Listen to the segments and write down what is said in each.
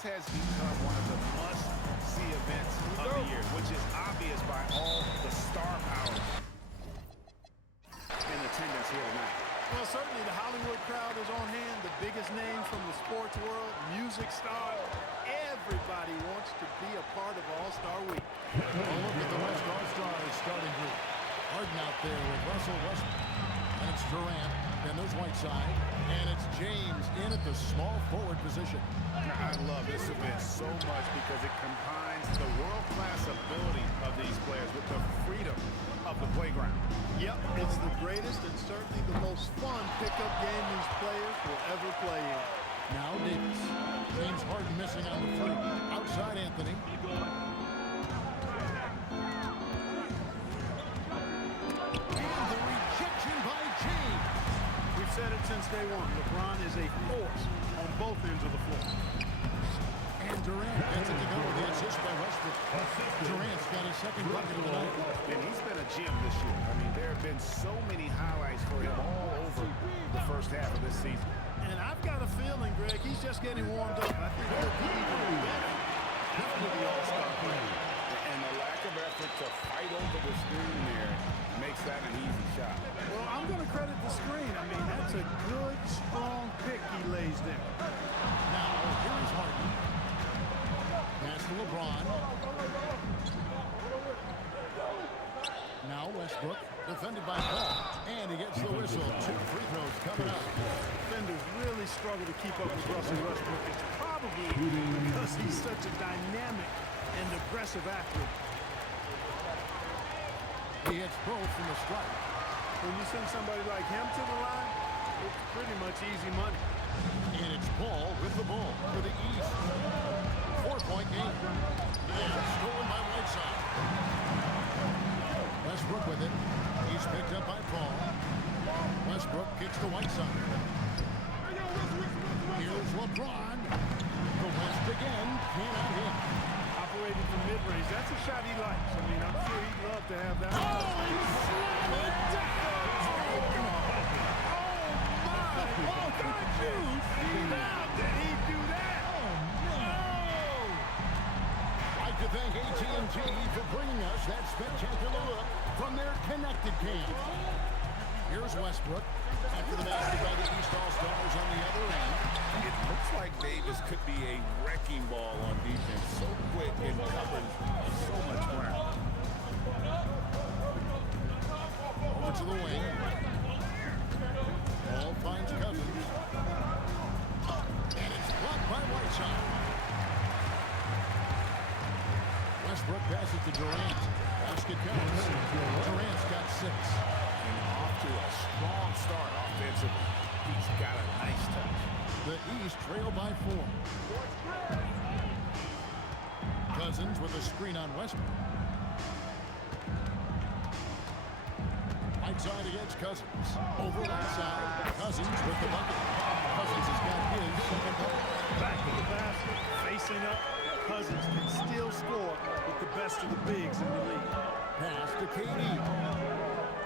This has become one of the must-see events of the year, which is obvious by all the star power in attendance here tonight. Well, certainly the Hollywood crowd is on hand. The biggest names from the sports world, music stars. Everybody wants to be a part of All-Star Week. Well, look at the West All-Stars starting group. Harden out there with Russell Westbrook. And it's Durant. Then there's Whiteside. And it's James in at the small forward position. I love this event so much because it combines the world-class ability of these players with the freedom of the playground. Yep, it's the greatest and certainly the most fun pickup game these players will ever play in. Now Davis. James Harden missing on the free. Outside Anthony. And the rejection by James. We've said it since day one. LeBron is a force on both ends of the floor. And Durant gets it to go with the assist by Westbrook. Durant's got his second bucket of the night. And he's been a gem this year. I mean, there have been so many highlights for him all over the first half of this season. And I've got a feeling, Greg, he's just getting warmed up. I think he'll be even better after the All-Star break. And the lack of effort to fight over the screen there makes that an easy shot. Well, I'm going to credit the screen. I mean, that's a good, strong pick he lays there. Now, here's Harden. Pass to LeBron. Now Westbrook, defended by Paul. And he gets the whistle. 2 free throws coming up. Defenders really struggle to keep up with Russell Westbrook. It's probably because he's such a dynamic and aggressive athlete. He hits both from the strike. When you send somebody like him to the line, it's pretty much easy money. And it's Paul with the ball for the East. 4-point game. And stolen by Whiteside. Westbrook with it. He's picked up by Paul. Westbrook kicks to Whiteside. Here's LeBron. The West again. Cannot hit. Operating from mid-range. That's a shot he likes. I mean, I'm sure he'd love to have that. Oh, he slammed it down! Oh, God, you! How did he do that? Oh, no! I'd like to thank AT&T for bringing us that spectacular look from their connected cam. Here's Westbrook after the basket by the East All-Stars on the other end. It looks like Davis could be a wrecking ball on defense. So quick and covers so much ground. Over to the wing. Ball finds Cousins. And it's blocked by Whiteside. Westbrook passes to Durant. Basket counts. Durant's got 6. And off to a strong start offensively. He's got a nice touch. The East trail by 4. Cousins with a screen on Westbrook. Whiteside against Cousins. Over outside. Cousins with the bucket. Cousins has got his second bucket. Back to the basket, facing up. Cousins can still score with the best of the bigs in the league. Pass to KD.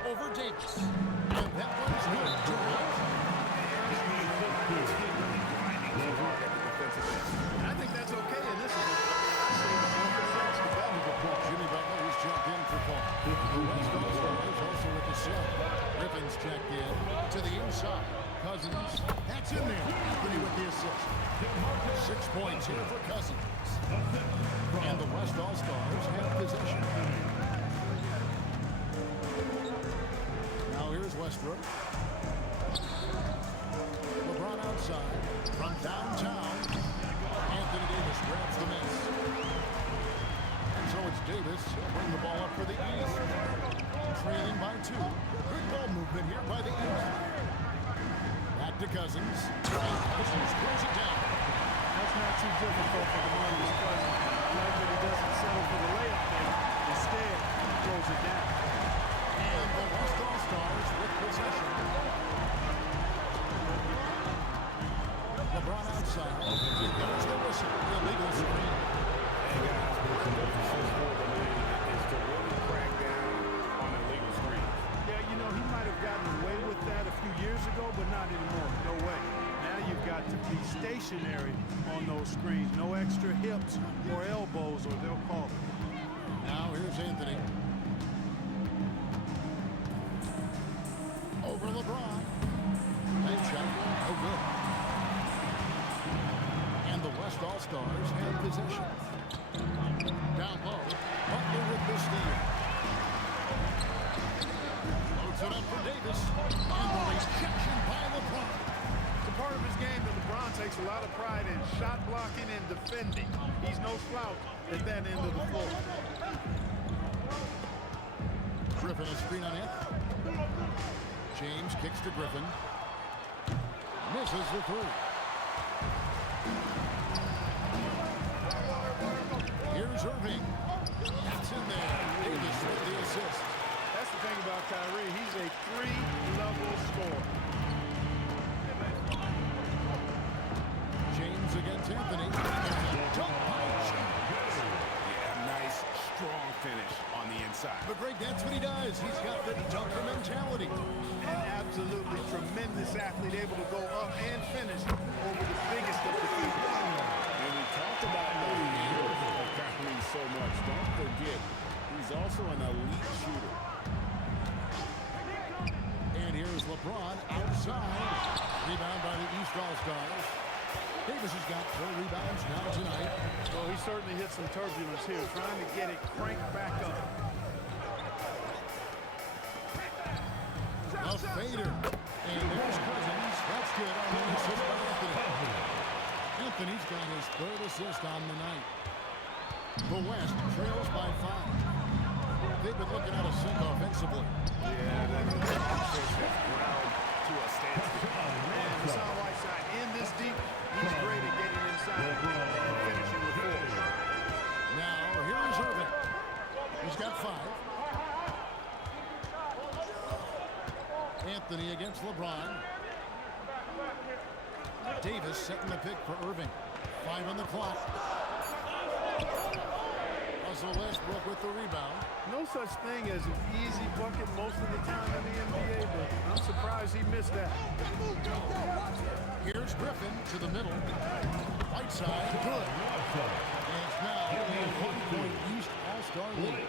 Over Davis. And that one's good. Durant. And I think that's okay in this one. Jimmy Butler has jumped in for Paul. The West All-Stars also with the sub. Griffin's checked in to the inside. Cousins, that's in there. Anthony with the assist. 6 points here for Cousins. And the West All-Stars have possession. Now here's Westbrook. LeBron outside. From downtown. Anthony Davis grabs the miss. And so it's Davis. He'll bring the ball up for the East. Trailing by 2. Good ball movement here by the East. Back to Cousins. And Cousins throws it down. That's not too difficult for the Marcus Cousins. Like that he doesn't settle for the layup there. Instead, he throws it down. And the West All-Stars with possession. LeBron outside. Here goes the whistle. Illegal screen. And guys, the emphasis for the league is to really crack down on illegal screens. Yeah, you know, he might have gotten away with that a few years ago, but not anymore. No way. Now you've got to be stationary on those those screens. No extra hips or elbows, or they'll call it. Now here's Anthony. Over LeBron. Nice shot. No good. And the West All-Stars have possession. Down low. Butler with the steal. Loads it up for Davis. And the rejection by LeBron. It's a part of his game that LeBron takes a lot of pride in. Shot blocking and defending. He's no slouch at that end of the floor. Griffin a screen on it. James kicks to Griffin. Misses the three. Here's Irving. That's in there. Davis with the assist. That's the thing about Kyrie. He's a three-level scorer. James against Anthony. Dunk by James. Yeah, nice, strong finish on the inside. But Greg, that's what he does. He's got the dunker mentality. An absolutely tremendous athlete, able to go up and finish over the biggest of defenders. And we talked about Kyrie so much. Don't forget, he's also an elite shooter. And here's LeBron outside. Rebound by the East All-Stars. Davis has got 4 rebounds now tonight. Well, he certainly hit some turbulence here, trying to get it cranked back up. A fader. And there's Cousins. That's good on the assist by Anthony. Anthony's got his 3rd assist on the night. The West trails by 5. They've been looking at a sink offensively. Yeah, that offense has ground to a standstill. Man, Hassan Whiteside in this deep, he's great at getting inside and finishing with force. Now, here's Irving. He's got 5. Anthony against LeBron. Davis setting the pick for Irving. 5 on the clock. Russell Westbrook with the rebound. No such thing as an easy bucket most of the time in the NBA, but I'm surprised he missed that. Here's Griffin to the middle. Whiteside, good. And it's now a 1-point East All-Star lead.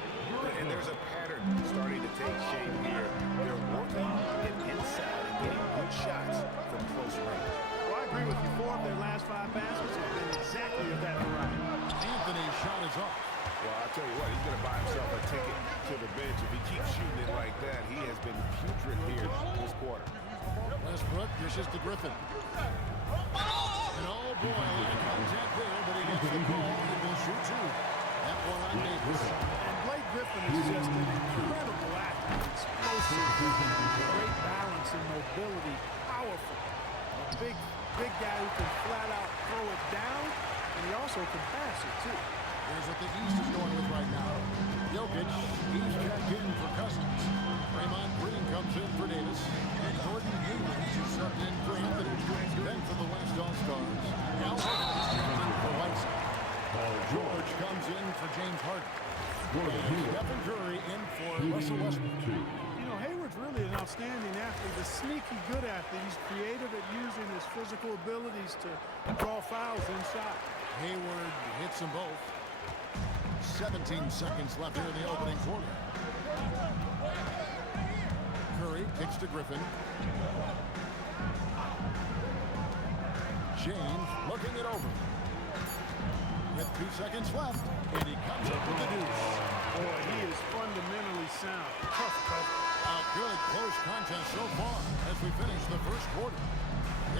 And there's a pattern starting to take shape here. They're working it inside and getting good shots from close range. Well, I agree with you. 4 of their last 5 baskets have been exactly of that variety. Anthony's shot is off. Well, I'll tell you what, he's going to buy himself a ticket to the bench. If he keeps shooting it like that, he has been putrid here this quarter. Westbrook dishes to Griffin. And oh boy, line contact there, but he gets the ball and will shoot 2. That one on Davis. And Blake Griffin is just an incredible athlete. Explosive, great balance and mobility, powerful. A big guy who can flat out throw it down, and he also can pass it too. Here's what the East is going with right now. Jokic, he's checked in for Cousins. Draymond Green comes in for Davis. And Gordon Hayward is subbed in for Anthony. Then for the West All-Stars. Al Horford checked in for Whiteside. Paul George comes in for James Harden. And Stephen Curry in for Russell Westbrook. You know, Hayward's really an outstanding athlete, a sneaky good athlete. He's creative at using his physical abilities to draw fouls inside. Hayward hits them both. 17 seconds left here in the opening quarter. Curry kicks to Griffin. James looking it over. With 2 seconds left, and he comes up with the deuce. Boy, he is fundamentally sound. Tough cut. A good close contest so far as we finish the first quarter.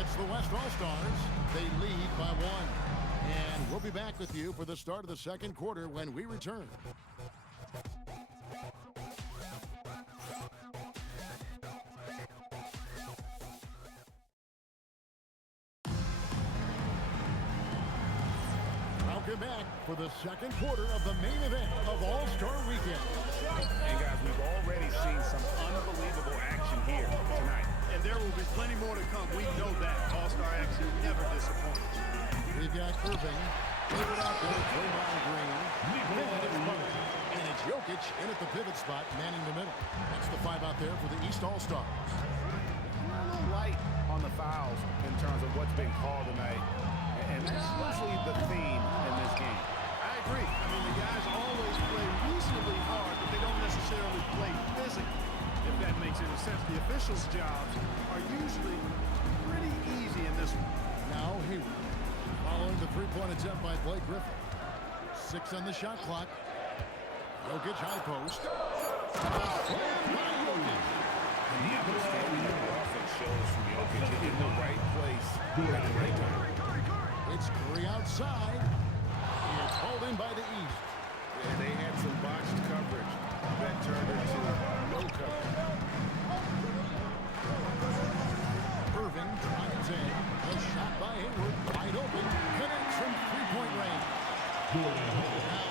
It's the West All-Stars. They lead by 1. And we'll be back with you for the start of the second quarter when we return. Welcome back for the second quarter of the main event of All-Star Weekend. And guys, we've already seen some unbelievable action here tonight. And there will be plenty more to come. We know that. All-Star action never disappoints. We've got Irving. David out there, Draymond Green. Then it's Butler. And it's Jokic in at the pivot spot, manning the middle. That's the 5 out there for the East All-Stars. A little light on the fouls in terms of what's been called tonight. And That's usually the theme in this game. I agree. I mean, the guys always play reasonably hard, but they don't necessarily play physically, if that makes any sense. The officials' jobs are usually pretty easy in this one. Now Hayward, following the three-point attempt by Blake Griffin. 6 on the shot clock. Jokic high post. Slam by Jokic. And the understanding of the offense shows from Jokic in the right place at the right time. It's Curry outside. It's pulled in by the East. And they had some botched coverage that turned into no coverage. Irving drives in. The shot by Hayward. Wide open. Connects from three-point range. Now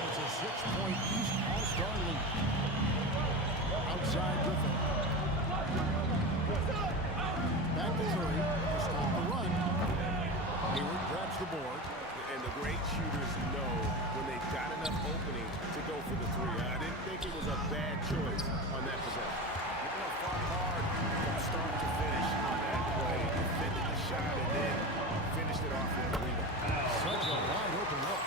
it's a 6-point East All-Star lead. Outside Griffin. Back to Curry to stop the run. Hayward grabs the board. And the great shooters know when they've got enough opening to go for the three. I didn't think it was a bad choice on that possession. You're going to fought hard from start to finish on that play. Defended the shot and then finished it off with the rebound. Such a wide open look.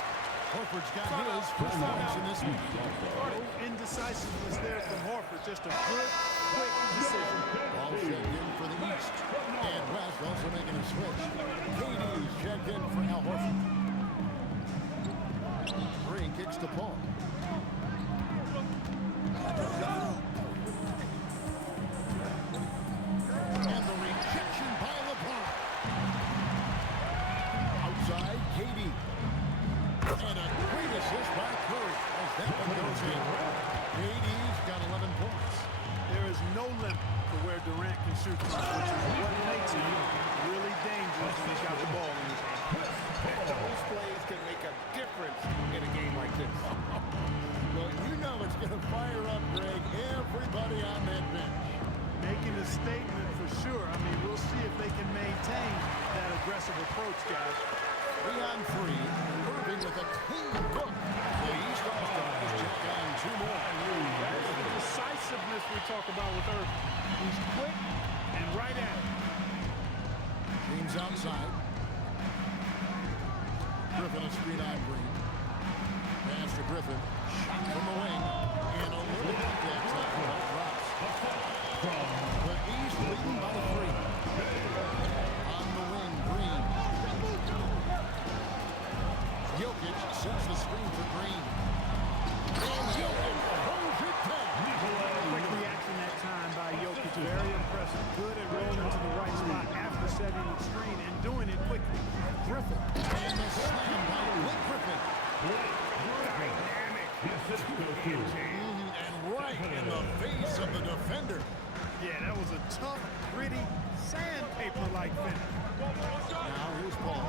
Horford's got his first points in this one. No indecisiveness there from Horford. Just a good, quick decision. Ball checked in for the East. And West also making a switch. KD's checked in for Al Horford. Green kicks to Paul. And the rejection by LeBron. Outside, KD. And a great assist by Curry as that one goes in. KD's got 11 points. There is no limit to where Durant can shoot from, which is what makes him really dangerous when he's got the ball in his hand. Those plays can make a difference in a game like this. Well, you know it's going to fire up, Greg, everybody on that bench. Making a statement for sure. I mean, we'll see if they can maintain that aggressive approach, guys. 3 on 3. Irving with a clean look. The East All-Stars check on 2 more. That's the decisiveness we talk about with Irving. He's quick and right at it. James outside. Griffin a screen on Green. Pass to Griffin. Shot from the wing. And a little bit that time. Ball drops. The East leading by 3. On the wing, Green. Jokic sets the screen for Green. And Jokic holds it tight. Quick reaction that time by Jokic. Very impressive. Good at rolling to the right spot after setting the screen and doing it quickly. Griffin. And the slam by Blake Griffin. Dynamic. And right in the face of the defender. Yeah, that was a tough, gritty, sandpaper-like finish. Now here's Paul.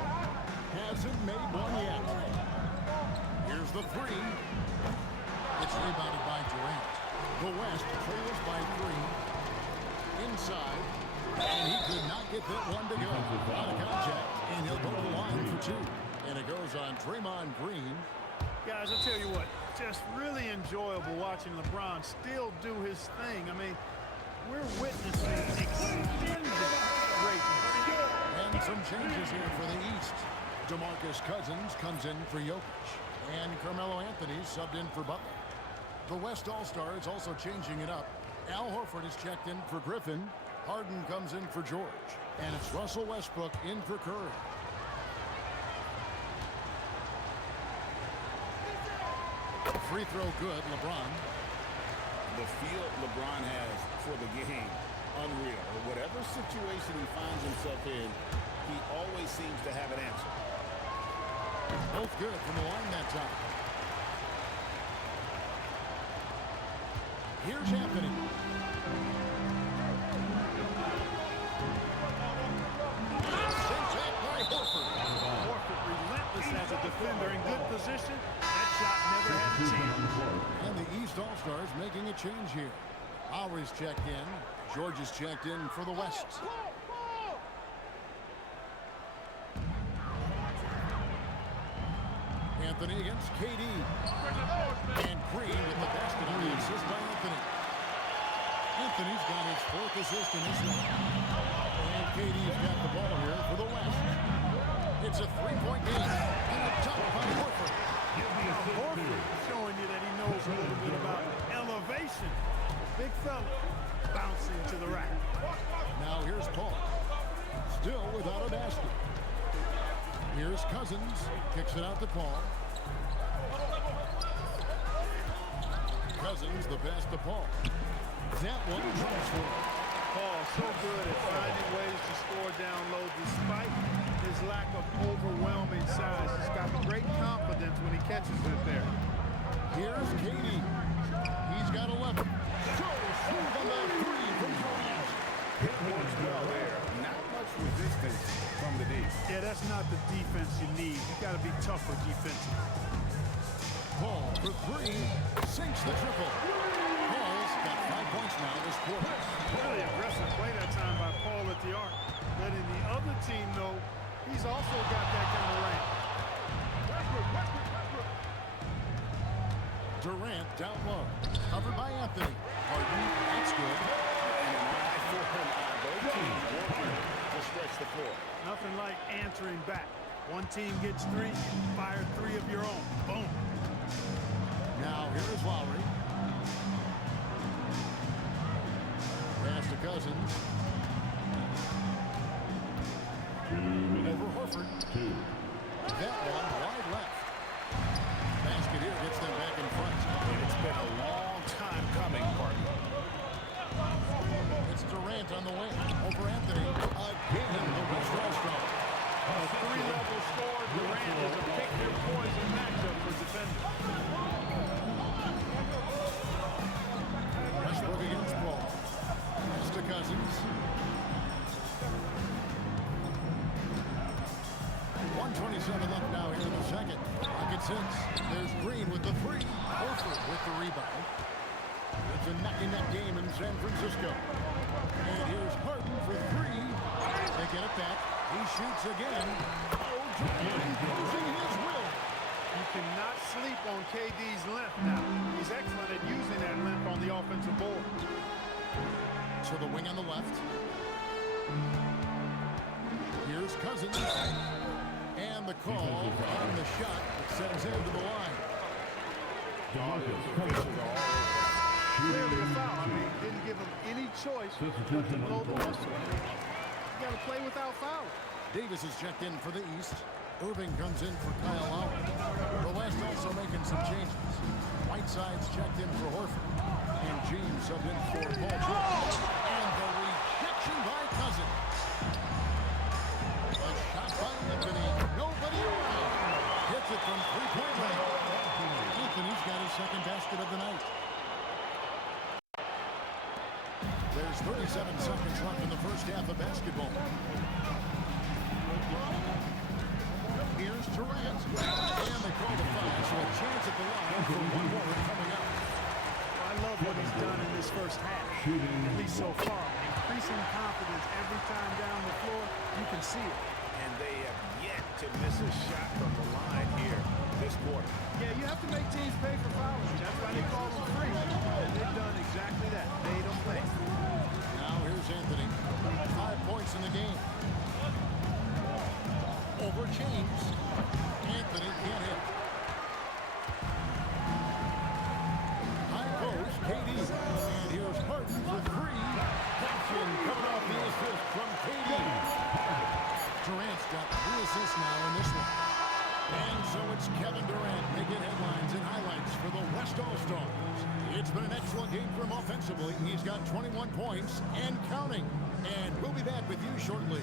Hasn't made one yet. Here's the 3. It's rebounded by Durant. The West trails by 3. Inside. And he could not get that one to go. Out of contact. And he'll go to the line for 2. And it goes on Draymond Green. Guys, I'll tell you what, just really enjoyable watching LeBron still do his thing. I mean, we're witnessing extended greatness. And some changes here for the East. DeMarcus Cousins comes in for Jokic. And Carmelo Anthony subbed in for Butler. The West All-Stars also changing it up. Al Horford is checked in for Griffin. Harden comes in for George. And it's Russell Westbrook in for Curry. Free throw good, LeBron. The feel LeBron has for the game, unreal. Whatever situation he finds himself in, he always seems to have an answer. Both good from the line that time. Here's Anthony. Sent back by Horford. Horford relentless as a defender in good position. That shot never had a chance. And the East All-Stars making a change here. Lowry's checked in. George is checked in for the West. Anthony against KD. And Green with the basket on the assist by Anthony. Anthony's got his 4th assist in this one. And KD's got the ball here for the West. it's a three-point game. And a dunk by Horford. Horford showing you that he knows a little bit about elevation. Big fella bouncing to the rack. Now here's Paul. Still without a basket. Here's Cousins. Kicks it out to Paul. Cousins, the pass to Paul. That one drops for him. Paul so good at finding ways to score down low despite his lack of overwhelming size. He's got great confidence when he catches it there. Here's Katie. He's got 11. So smooth on the three from Durant. Hit works well there. Not much resistance from the D. Yeah, that's not the defense you need. You got to be tougher defensively. Paul for three. Sinks the triple. Paul's got 5 points now this quarter. Really aggressive play that time by Paul at the arc. Letting the other team know he's also got that kind of range. Durant down low. Covered by Anthony. Harden, that's good. And an eye for him on both teams working to stretch the floor. Nothing like answering back. One team gets three, fire three of your own. Boom. Now here is Lowry. Pass to Cousins. Over Horford. That one wide left. Basket here gets them back in front. And it's been a long time coming, partner. It's Durant on the wing. Over Anthony. Again, the West All-Star. A three-level score. Durant is a pick-your-poison matchup for defenders. Westbrook against Paul. Pass to Cousins. 1:27 left now here in the second. Rockets hits. There's Green with the three. Horford with the rebound. It's a neck-and-neck game in San Francisco. And here's Harden for three. They get it back. He shoots again. Oh, Durant imposing his will. You cannot sleep on KD's length now. He's excellent at using that length on the offensive board. To the wing on the left. Here's Cousins. And the call on the shot that sends him to the line. Clearly a foul. I mean, didn't give him any choice but to blow the whistle. You got to play without foul. Davis is checked in for the East. Irving comes in for Kyle Lowry. The West also making some changes. Whiteside's checked in for Horford. And James subbed in for Paul George. And the rejection by Cousins. A shot by Anthony. Nobody around. Hits it from three-point range. Anthony's got his second basket of the night. There's 37 seconds left in the first half of basketball. Here's Durant. And they call the foul, so a chance at the line for one more coming up. I love what he's done in this first half, at least so far. Increasing confidence every time down the floor. You can see it. And they have yet to miss a shot from the line here this quarter. Yeah, you have to make teams pay for fouling. That's why they call them free. And they've done exactly that. Made them pay. Now here's Anthony. 5 points in the game. Over James. Anthony can't hit. High post, KD. And here's Harden for three. Action coming off the assist from KD. Durant's got 3 assists now in this one. And so it's Kevin Durant making headlines and highlights for the West All-Stars. It's been an excellent game for him offensively. He's got 21 points and counting. And we'll be back with you shortly.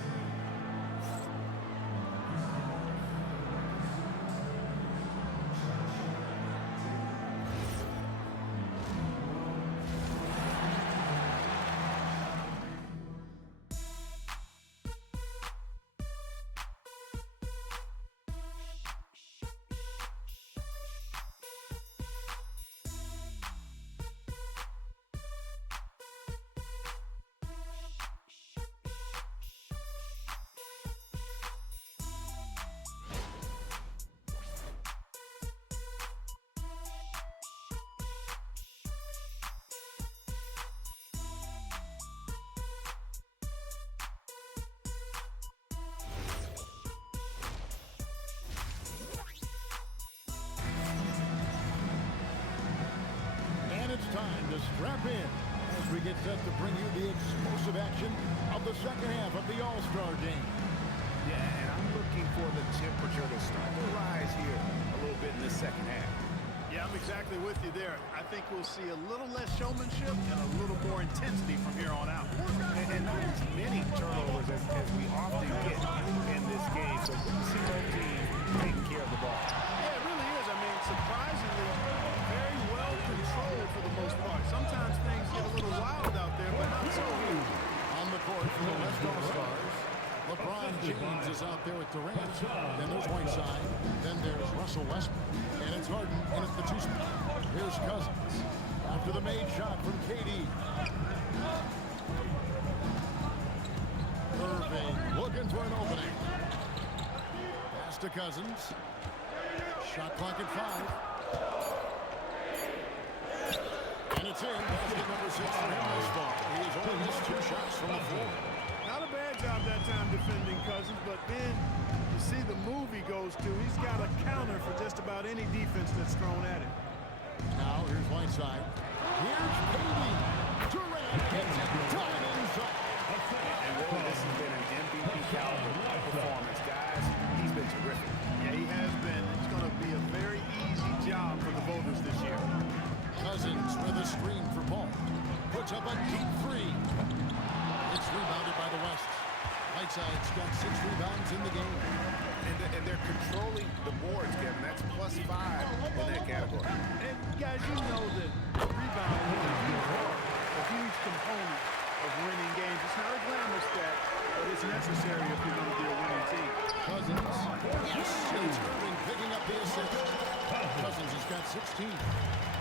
Strap in as we get set to bring you the explosive action of the second half of the All-Star game. Yeah, and I'm looking for the temperature to start to rise here a little bit in the second half. Yeah, I'm exactly with you there. I think we'll see a little less showmanship and a little more intensity from here on out. And not as many turnovers as we often get in this game. So we see both teams taking care of the ball. Yeah, it really is. I mean, surprisingly, very well controlled for the most part. Sometimes things get a little wild out there, but not so here. On the court for the West All-Stars, LeBron James is out there with Durant. Then there's Whiteside. Then there's Russell Westbrook. And it's Harden in at the 2 spot. Here's Cousins. After the made shot from KD. Irving looking for an opening. Pass to Cousins. Shot clock at 5. And it's in. Basket number 6 for him this far. He has only missed 2 shots from the floor. Not a bad job that time defending Cousins, but then you see the move he goes to. He's got a counter for just about any defense that's thrown at him. Now here's Whiteside. Here's KD. Durant gets it done inside. And really, this has been an MVP caliber performance, guys. He's been terrific. Yeah, he has been. It's going to be a very easy job for the voters this year. Cousins with a screen for Paul. Puts up a deep 3. It's rebounded by the West. Whiteside's got 6 rebounds in the game. And they're controlling the boards, Kevin. That's +5 in that category. And guys, you know that rebounding is a huge component of winning games. It's not a glamour stat, but it's necessary if you're going to be a winning team. Cousins. Yes! It's Irving picking up the assist. Cousins has got 16.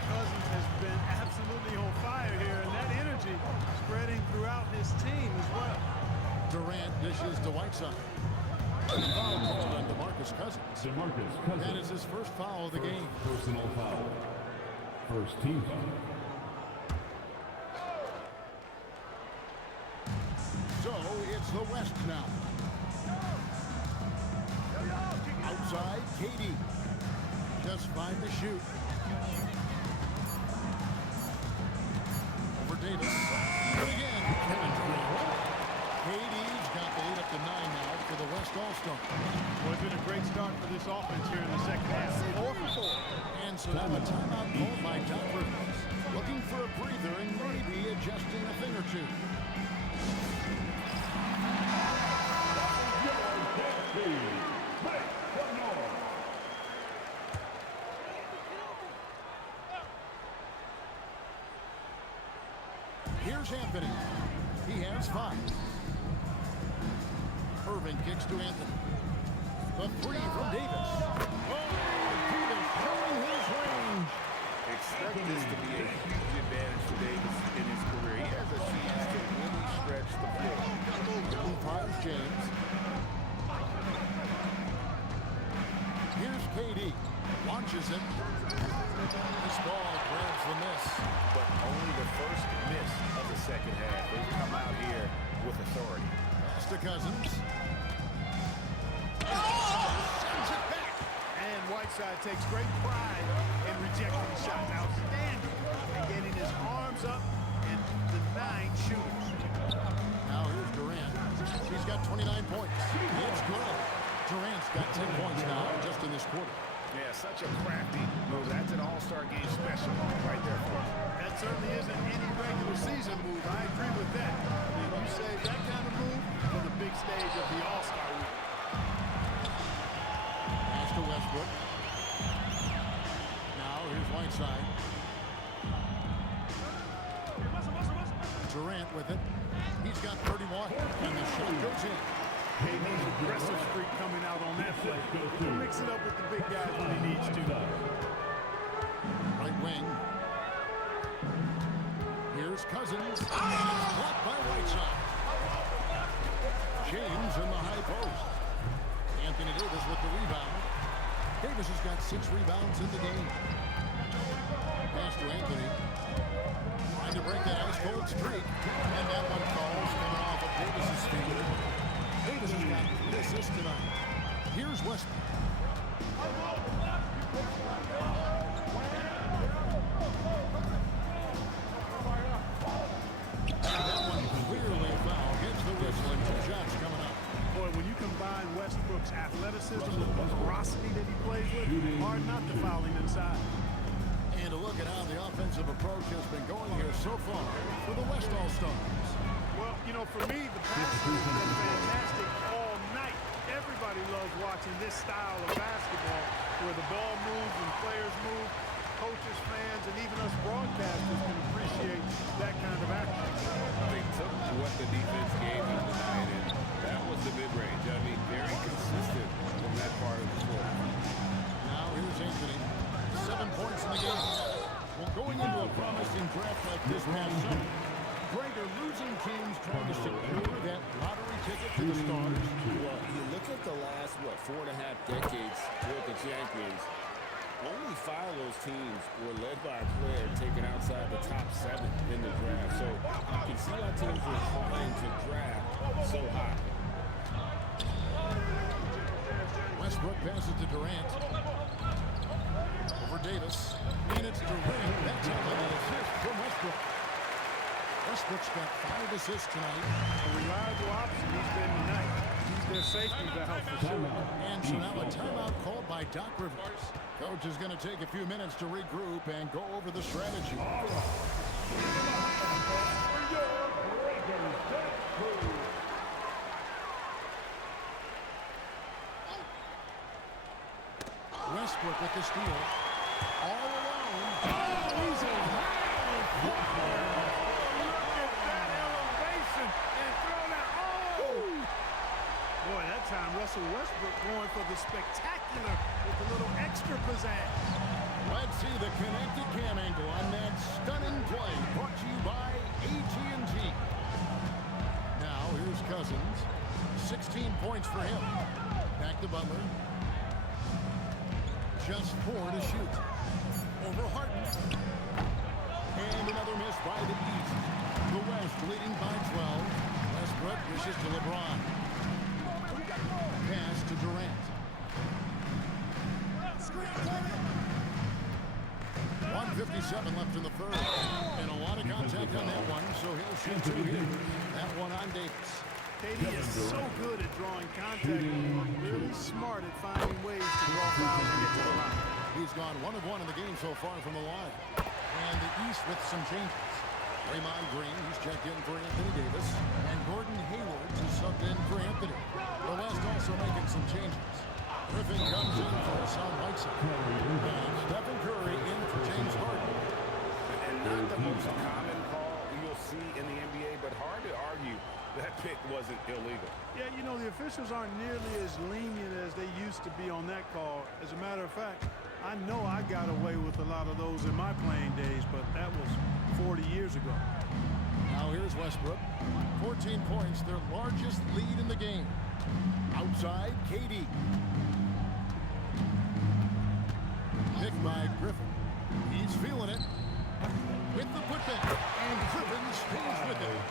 Cousins has been absolutely on fire here, and that energy spreading throughout his team as well. Durant dishes to Whiteside. Foul called on DeMarcus Cousins. That is his first foul of the game. Personal foul. First team foul. So it's the West now. Outside, KD. Just 5 to shoot. Over Davis. And again, Kevin Durant. KD's got the 8 up to 9 now for the West All-Star. Well, it's been a great start for this offense here in the second half. 4 for 4. And so now a timeout called by Doc Rivers. Looking for a breather and maybe adjusting a thing or 2. Here's Anthony. He has 5. Irving kicks to Anthony. The 3 from Davis. Oh, Davis showing his range. Expect this to be a huge advantage for Davis in his career. He has a chance to really stretch the floor. He fires James. Here's KD. Launches it. This ball grabs the miss. But only the first miss of the second half. They've come out here with authority. Pass to Cousins. Sends it back. And Whiteside takes great pride in rejecting shots. Outstanding. And getting his arms up and denying shooters. Now here's Durant. He's got 29 points. It's good. Durant's got 10 points now just in this quarter. Yeah, such a crafty move. That's an all-star game special right there for him. That certainly isn't any regular season move. I agree with that. I mean, you save that kind of move for the big stage of the All-Star week. Pass to Westbrook. Now here's Whiteside. Durant with it. He's got 31. And the shot goes in. KD's aggressive streak coming out on that play. Mix it up with the big guys when he needs to. Right wing. Here's Cousins. Blocked by Whiteside. James in the high post. Anthony Davis with the rebound. Davis has got 6 rebounds in the game. Pass to Anthony. Trying to break that ice-cold streak. And that one falls coming off of Davis's finger. Davis has got 3 assists tonight. Here's Westbrook. ferocity that he plays with, hard not to foul him inside. And a look at how the offensive approach has been going here so far for the West All-Stars. Well, you know, for me, the passing has been fantastic all night. Everybody loves watching this style of basketball where the ball moves and players move. Coaches, fans, and even us broadcasters can appreciate that kind of action. They took what the defense gave them tonight, and that was the mid-range. I mean, very consistent from that part of the floor. Now here's Anthony. 7 points in the game. Well, going into a promising draft like this past summer, greater losing teams trying to secure that lottery ticket to the Stars. Well, you look at the last, 4.5 decades with the champions, only 5 of those teams were led by a player taken outside the top 7 in the draft. So you can see how teams were trying to draft so high. Westbrook passes to Durant. Over Davis. And it's Durant. That's how an assist from Westbrook. Westbrook's got 5 assists tonight. A reliable option he's been tonight. He's their safety valve for sure. And so now a timeout called by Doc Rivers. Coach is going to take a few minutes to regroup and go over the strategy. Westbrook with the steal. All alone. Oh, he's a look at that elevation and throw that. Oh! Boy, that time Russell Westbrook going for the spectacular with a little extra pizzazz. Let's see the connected cam angle on that stunning play brought to you by AT&T. Now here's Cousins. 16 points for him. Back to Butler. Just 4 to shoot. Over Harden. And another miss by the East. The West leading by 12. Westbrook dishes to LeBron. Pass to Durant. 1:57 left in the third. And a lot of contact on that one, so he'll shoot 2 here. That one on Davis. KD is so good at drawing contact. Really smart at finding ways to draw fouls and get to the line. He's gone 1 of 1 in the game so far from the line. And the East with some changes. Draymond Green, he's checked in for Anthony Davis. And Gordon Hayward is subbed in for Anthony. The West also making some changes. Griffin comes in for Hassan Whiteside. And Stephen Curry in for James Harden. And not the most common call you'll see in the NBA, but hard to argue that pick wasn't illegal. Yeah, you know, the officials aren't nearly as lenient as they used to be on that call. As a matter of fact, I know I got away with a lot of those in my playing days, but that was 40 years ago. Now here's Westbrook. 14 points, their largest lead in the game. Outside, KD. Picked by Griffin. He's feeling it. With the putback. And Griffin stays with it.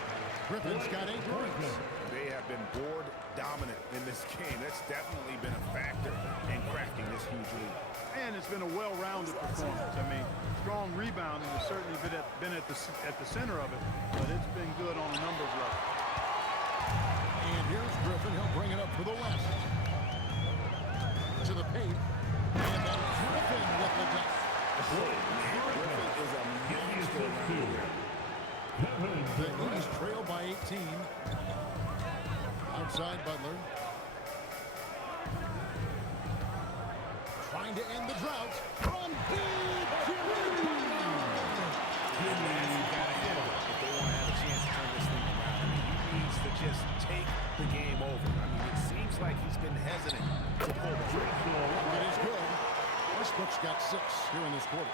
Griffin's got 8 points. They have been board dominant in this game. That's definitely been a factor in cracking this huge lead. And it's been a well-rounded performance. I mean, strong rebounding has certainly been at the center of it, but it's been good on a number of levels. And here's Griffin. He'll bring it up for the West. To the paint. And then Griffin with the dunk. Griffin is a monster around here. The East trail by 18. Outside Butler. Trying to end the drought from deep. If they want to have a chance to turn this thing around, I mean, he needs to just take the game over. I mean, it seems like he's been hesitant to pull the trigger. It is good. Westbrook's got 6 here in this quarter.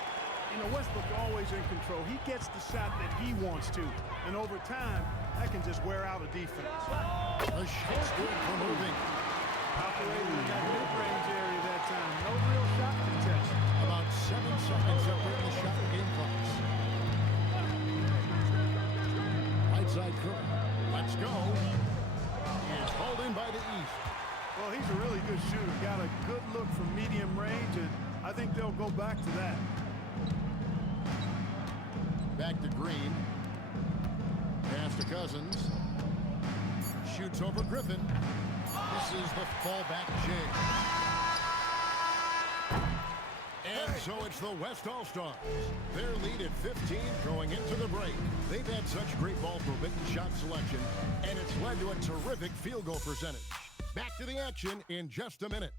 You know, Westbrook always in control. He gets the shot that he wants to, and over time, that can just wear out a defense. The shot's good for moving. Operating in that mid-range area that time. No real shot contest. About 7 seconds separating the shot and game clocks. Right side Curry. Let's go. He's hauled in by the East. Well, he's a really good shooter. Got a good look from medium range, and I think they'll go back to that. Back to Green. Pass to Cousins. Shoots over Griffin. This is the fallback Jay. And so it's the West All-Stars. Their lead at 15 going into the break. They've had such great ball movement and shot selection, and it's led to a terrific field goal percentage. Back to the action in just a minute.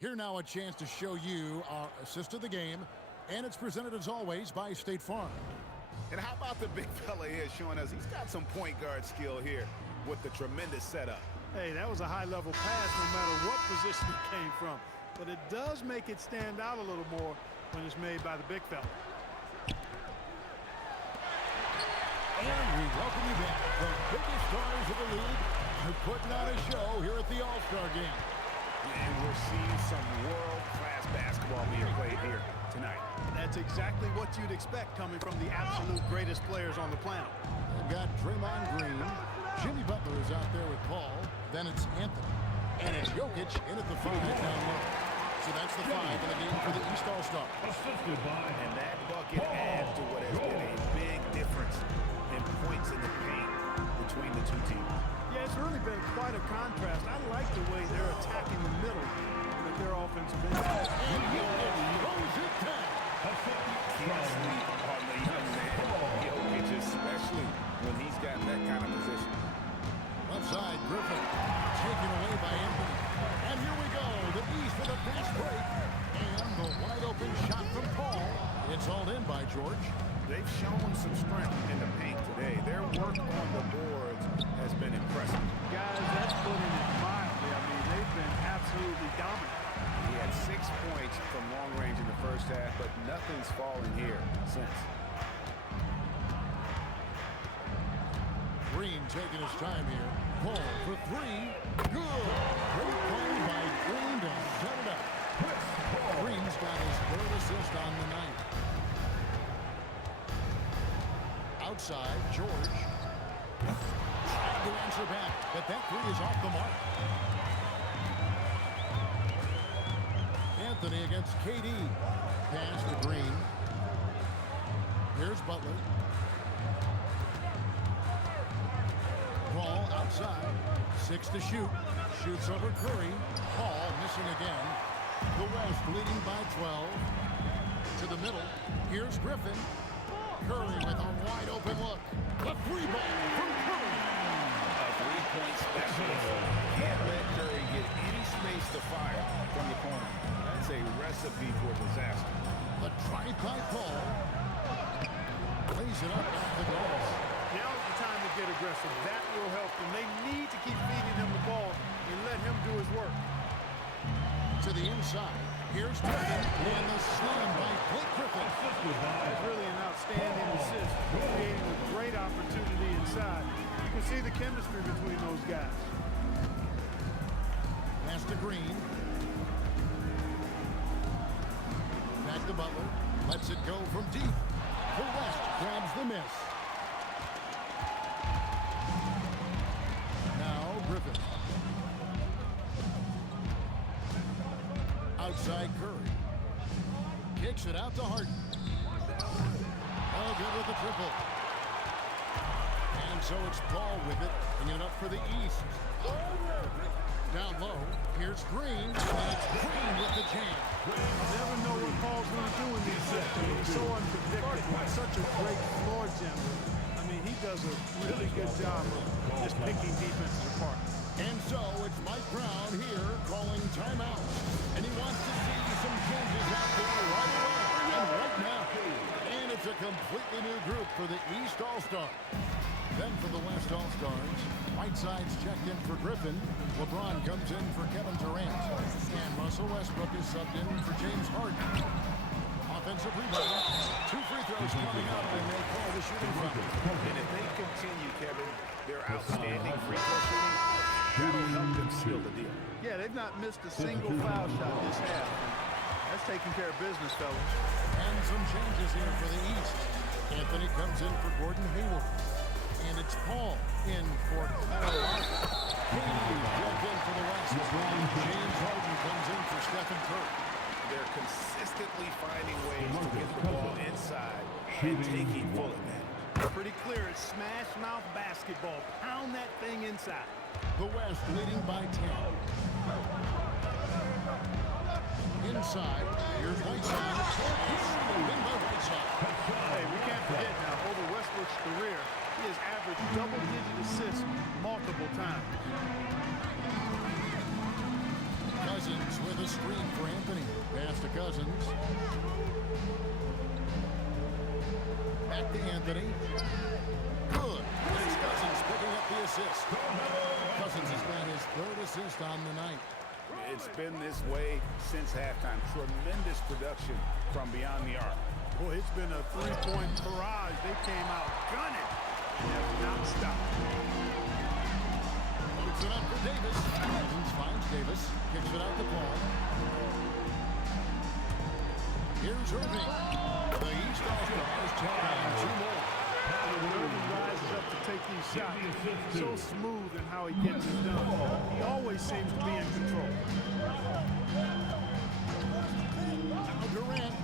Here now a chance to show you our assist of the game, and it's presented as always by State Farm. And how about the big fella here showing us he's got some point guard skill here with the tremendous setup. Hey, that was a high-level pass no matter what position it came from. But it does make it stand out a little more when it's made by the big fella. And we welcome you back. The biggest stars of the league are putting on a show here at the All-Star game. And we're seeing some world-class basketball being played here tonight. That's exactly what you'd expect coming from the absolute greatest players on the planet. They've got Draymond Green. Jimmy Butler is out there with Paul. Then it's Anthony. And it's Jokic in at the 5 down low. So that's the 5 in the game for the East All-Star. Assisted by. And that bucket adds to what has been a big difference in points in the paint between the two teams. Yeah, it's really been quite a contrast. I like the way they're attacking the middle with their offensive end. And Jokic throws it down. Can't sleep on the young man. Jokic, especially when he's got that kind of position. Left side, Griffin taken away by Anthony. And here we go. The East with a fast break. And the wide open shot from Paul. It's hauled in by George. They've shown some strength in the paint today. Their work on the boards has been impressive. Guys, that's putting it mildly. I mean, they've been absolutely dominant. He had 6 points from long range in the first half, but nothing's fallen here since. Green taking his time here. Paul for 3. Good. Great play by Green to set it up. Green's got his 3rd assist on the night. Outside, George. Trying to answer back, but that 3 is off the mark. Anthony against KD. Pass to Green. Here's Butler. Paul outside. 6 to shoot. Shoots over Curry. Paul missing again. The West leading by 12. To the middle. Here's Griffin. Curry with a wide open look. A 3 ball from Curry. A 3-point specialist. Can't let Curry get any space to fire from the corner. That's a recipe for disaster. The drive by Paul. Lays it up off the glass. Now's the time to get aggressive. That will help them. They need to keep feeding him the ball and let him do his work. To the inside. Here's Griffin. And the slam by Blake Griffin. That's really an outstanding assist, creating a great opportunity inside. You can see the chemistry between those guys. Pass to Green. Back to Butler. Lets it go from deep. The West grabs the miss. Now Griffin. Outside Curry. Kicks it out to Harden. Oh, good with the triple. And so it's Paul with it, bringing it up for the East. Down low, here's Green, and it's Green with the jam. You never know what Paul's going to do in these sets. He's so unpredictable. He's such a great floor general. I mean, he does a really good job of just picking defenses apart. And so it's Mike Brown here calling timeout. And he wants to see some changes out there right away and right now. And it's a completely new group for the East All-Star. Then for the West All-Stars, Whiteside's checked in for Griffin. LeBron comes in for Kevin Durant. And Russell Westbrook is subbed in for James Harden. Offensive rebound. 2 free throws coming up, and they call the shooting foul. And if they continue, Kevin, their outstanding free throw shooting, that'll help them seal the deal. Yeah, they've not missed a single foul shot this half. That's taking care of business, fellas. And some changes here for the East. Anthony comes in for Gordon Hayward. And it's Paul in for Kyle. Katie jumped in for the West. James Harden comes in for Stephen Curry. They're consistently finding ways to get the ball inside and taking full advantage. Pretty clear. It's smash mouth basketball. Pound that thing inside. The West leading by 10. inside. Here's Whiteside. It's stolen by Whiteside. Hey, we can't forget now, over Westbrook's career, he has averaged double-digit assists multiple times. Cousins with a screen for Anthony. Pass to Cousins. Back to Anthony. Good. It's Cousins picking up the assist. Cousins has got his third assist on the night. It's been this way since halftime. Tremendous production from beyond the arc. Boy, it's been a three-point barrage. They came out gunning and have not stopped. Puts it up for Davis. Cousins finds Davis. Kicks it out to Paul. Here's Irving. The East All-Stars take on two more. Irving rises up to take these shots. So smooth in how he gets it done. He always seems to be in control. Now Durant.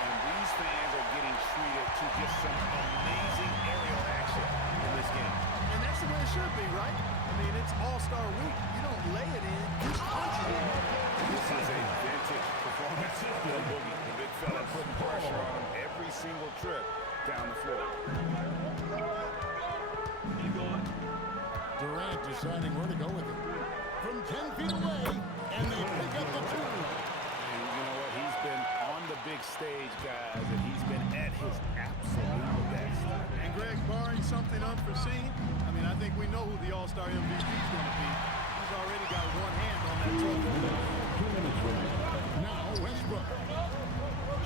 And these fans are getting treated to just some amazing aerial action in this game. And that's the way it should be, right? I mean, it's All-Star Week. You don't lay it in, you punch it in. This is a vintage performance from Boogie. The big fella putting pressure on him every single trip down the floor. Durant deciding where to go with it. From 10 feet away, and they pick up the two. And you know what? He's been on the big stage, guys, and he's been at his absolute best. And Greg, barring something unforeseen, I mean, I think we know who the All-Star MVP is going to be. He's already got one hand on that trophy. Now Westbrook.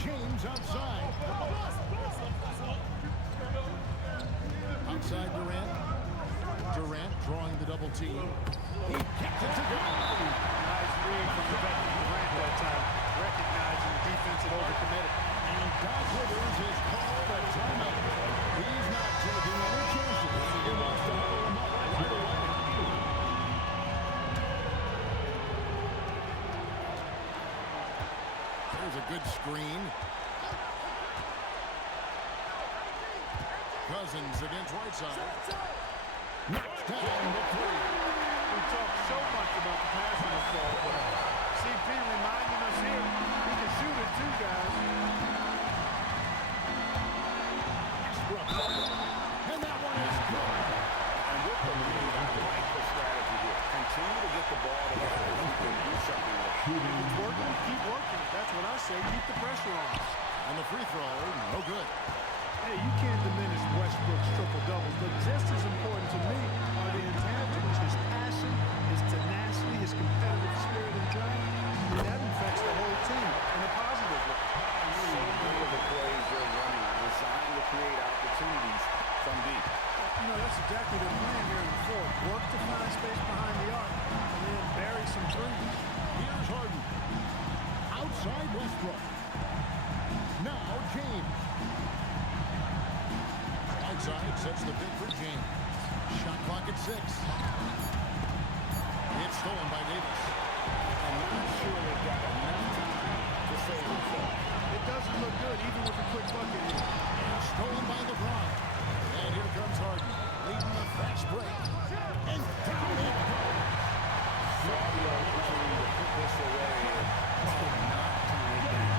James outside. Outside Durant. Durant drawing the double team. He gets it to go. Nice read from the veteran Durant that time, recognizing the defense had overcommitted. And Doc Rivers has called a timeout. He's not taking any chances. He wants to hold him up right away. There's a good screen. Cousins against Whiteside. Knocks down the three. We talk so much about the passing assault, but CP reminding us here, he can shoot it too, guys. And that one is good. And with the lead, I like the strategy here. Continue to get the ball to guys who can do something with it. It's working, keep working. That's what I say, keep the pressure on. And the free throw, no good. Hey, you can't diminish Westbrook's triple-doubles, but just as important to me are the intangibles, his passion, his tenacity, his competitive spirit and drive. I mean, that infects the whole team in a positive way. So many of the plays they're running are designed to create opportunities from deep. You know, that's exactly their plan here in the fourth. Work to find space behind the arc, and then bury some threes. Here's Harden. Outside Westbrook. Now James. Outside sets the pick for James. Shot clock at 6. It's stolen by Davis. I'm not sure they've got enough time to save themselves. It doesn't look good, even with a quick bucket here. And stolen by LeBron. And here comes Harden, leading the fast break. And down it goes. Saw the opportunity to put this away and did not turn it down.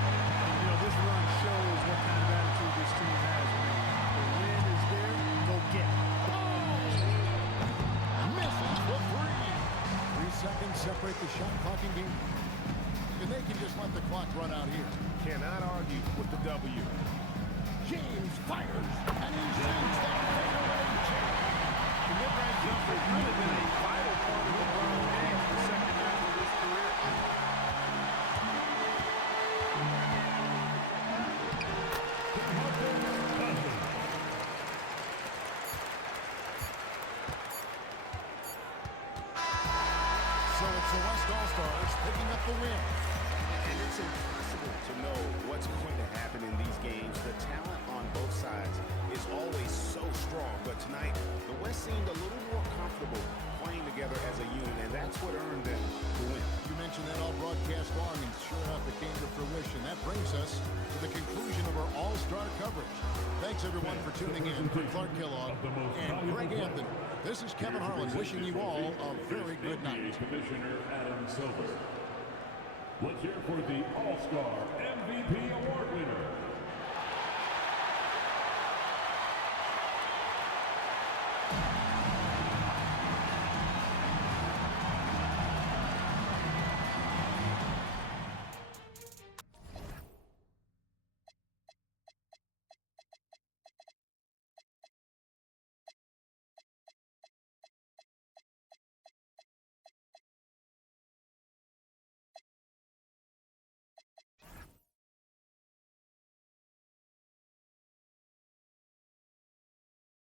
You know, this run shows what kind of attitude this team has, man. The win is there, go get it. Misses for 3. 3 seconds separate the shot clock and game. And they can just let the clock run out here. Cannot argue with the W. James fires, and he sends that fadeaway jam. The mid-range jumper has really been a vital part of LeBron's game in the second half of his career. So it's the West All-Stars picking up the win. And it's impossible to know what's going to happen in these games. The talent on both sides is always so strong. But tonight, the West seemed a little more comfortable playing together. together as a unit, and that's what earned them the win. You mentioned that all broadcast long, and sure enough, it came to fruition. That brings us to the conclusion of our all-star coverage. Thanks, everyone, for tuning in. For Clark Kellogg and Greg Anthony, this is Kevin Harlan wishing you all a very good night. Commissioner Adam Silver. Let's hear for the All-Star MVP Award winner,